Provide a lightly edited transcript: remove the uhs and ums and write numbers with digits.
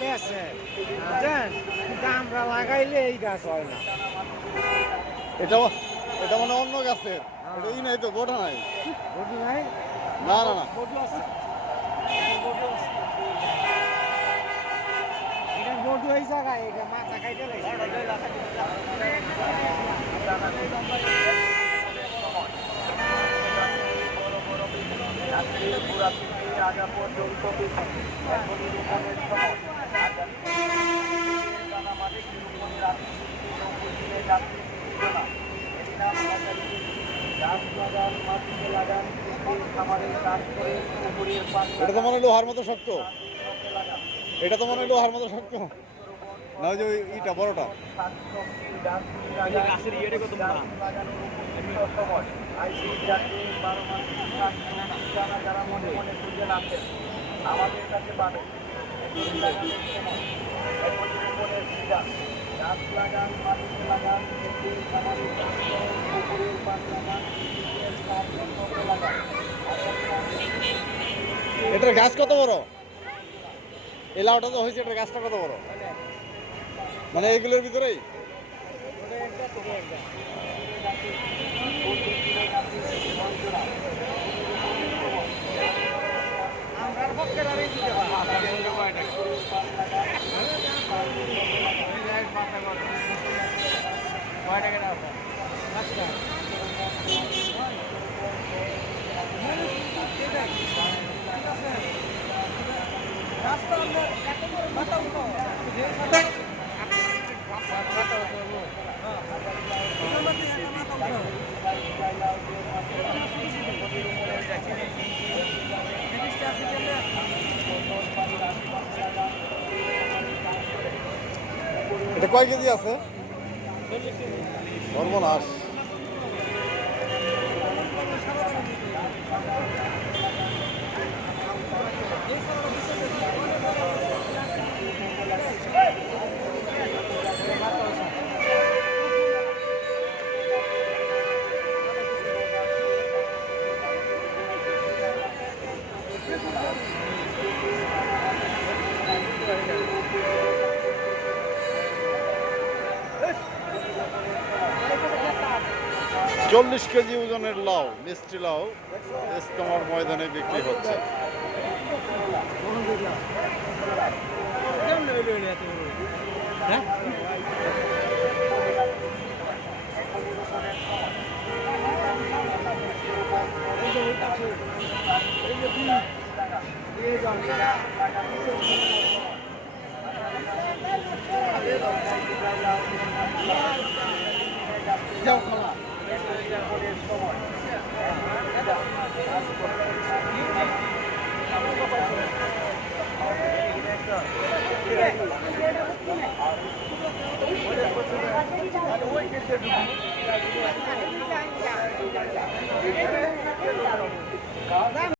বেছে বুঝছেন, কিন্তু আমরা লাগাইলে এই গাছ হয় না। এটা এটা মানে অন্য গাছের, এটা ই নাই তো, গোটা নাই। বডি নাই, না না না, বডি আছে, এটা বডি এই জায়গায়, এটা মাথা খাইতে লাগে। এটা তো মনে হয় লোহার মতো শক্ত, এটা তো মনে হয় লোহার মতো শক্ত না, ওই যে ওই ইটা বড়টা। গাছের ইয়েটা কত না যারা মনে মনে বুঝে রাখেন আমাদের কাছে পাবে গাছ লাগান, মাটিতে লাগান, আমাদের পুকুরের পানি লাগান, এটার গাছ কত বড়? এই লাউটা তো হয়েছে, এটার গাছটা কত বড়? মানে এইগুলোর ভিতরেই এটা কয় কেজি আছে? সর্বনাশ। চল্লিশ কেজি ওজনের লাউ, মিষ্টি লাউ ইজতেমার ময়দানে বিক্রি হচ্ছে। যাও খালা